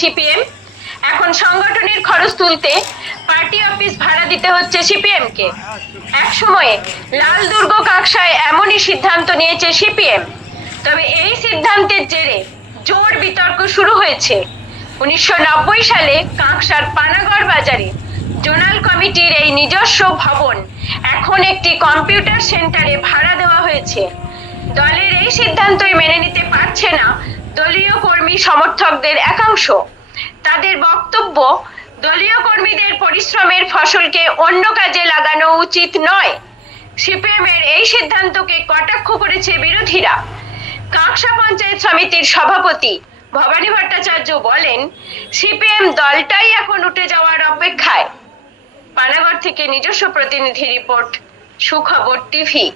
CPM. এখন সংগঠনের খরচ তুলতে পার্টি অফিস ভাড়া দিতে হচ্ছে সিপিএম কে। এক সময়ে লাল দুর্গ কাকসায় এমনই সিদ্ধান্ত নিয়েছে সিপিএম। তবে এই সিদ্ধান্তের জেরে জোর বিতর্ক শুরু হয়েছে। 1990 সালে কাকসার পানাগড় বাজারে জোনাল কমিটির এই নিজস্ব ভবন এখন একটি কম্পিউটার সেন্টারে ভাড়া দেওয়া হয়েছে। দলের এই সিদ্ধান্তই মেনে নিতে পারছে না দলীয় কর্মী সমর্থকদের একাংশ। তাদের বক্তব্য, দলীয় কর্মীদের পরিশ্রমের ফসলকে অন্য কাজে লাগানো উচিত নয়। সিপিএম এর এই সিদ্ধান্তকে কটাক্ষ করেছে বিরোধীরা। কাকসা পঞ্চায়েত সমিতির সভাপতি ভবানী ভট্টাচার্য বলেন, সিপিএম দলটাই এখন উঠে যাওয়ার অপেক্ষায়। পানাগড় থেকে নিজস্ব প্রতিনিধি রিপোর্ট, সুখবর টিভি।